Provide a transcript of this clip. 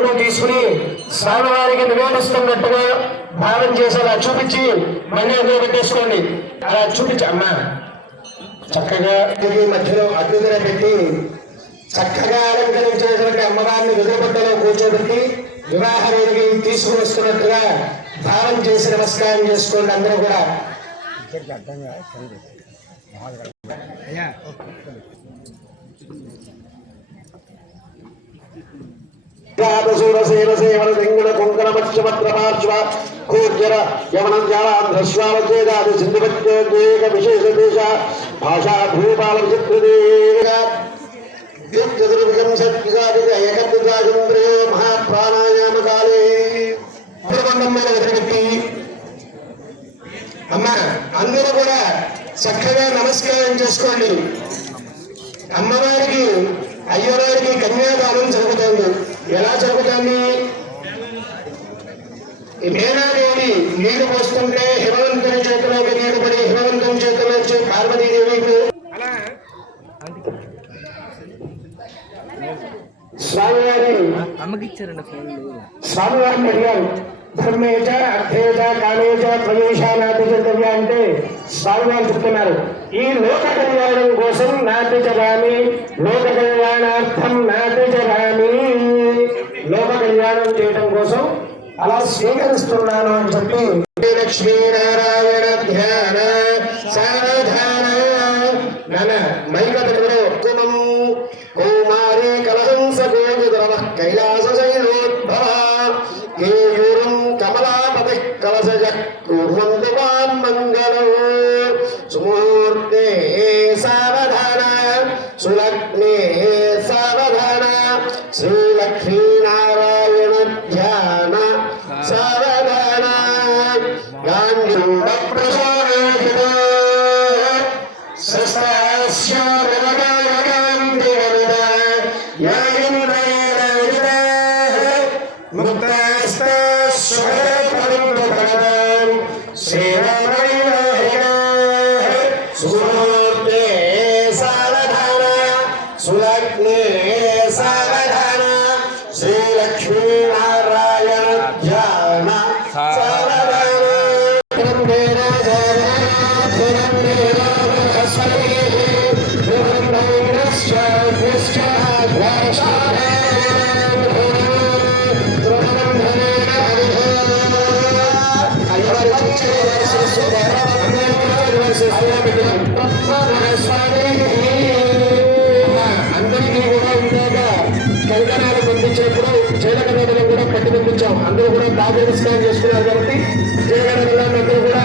రెండు తీసుకుని స్వామివారికి నివేదిస్తున్నట్టుగా భావం చేసి అలా చూపించి మళ్ళీ అందులో పెట్టేసుకోండి. అలా చూపించి అమ్మా చక్కగా మధ్యలో అడ్డుదల పెట్టి చక్కగా అలంకరించేటువంటి అమ్మవారిని వెదురుబట్టలో కూర్చోబెట్టి వివాహ వేదికకి తీసుకుని వస్తున్నట్టుగా భావం చేసి నమస్కారం చేసుకోండి. అందరూ కూడా విశేష భాషా భూపాల మహాప్రాణాయామకాలే వదిలిపెట్టి అమ్మ అందరూ కూడా చక్కగా నమస్కారం చేసుకోండి. అమ్మవారికి అయ్యవారికి కన్యాదానం జరుగుతుంది. ఎలా జరుగుతుంది? మేనాదేవి నీళ్లు పోస్తుంటే హిమవంతుని చేతిలోకి నీళ్లు పడి హిమవంతుని చేతిలో వచ్చే పార్వతీదేవికి స్వామివారిని అడిగారు. ధర్మేచ అర్థేచ కామేచ త్వయేషానాతిచర్య అంటే స్వామివారు చెప్తున్నారు, ఈ లోక కళ్యాణం కోసం నాతిచరామి, లోక కళ్యాణార్థం నాతిచరామి, లోక కళ్యాణం చేయడం కోసం అలా స్వీకరిస్తున్నాను అని చెప్పి లక్ష్మీనారాయణ ధ్యాన సావధాన నన మైకటలో కౌమారీ కలహంస గోవిద్రమ కైలాస శైలోద్భవ కేయూరం కమలాపతి కలసజ కుర్వంతు మాం మంగళం సుముహూర్తే సావధాన సులగ్నే సావధాన శ్రీలక్ష్మీనారాయణ ధ్యాన సావధాన గాంధీవ ప్రసారేషిత సస్య సుమూర్తే సావధాన సులగ్నే సావధాన శ్రీలక్ష్మీనారాయణ ధ్యాన సావధాన అందరికీ కూడా ఇందాక కంకణాలు పంపించినప్పుడు జీలకర్రలు కూడా పట్టి పంపించాం. అందరూ కూడా బాగా నమస్కారం చేసుకున్నారు కాబట్టి జీలకర్రలు అందరూ కూడా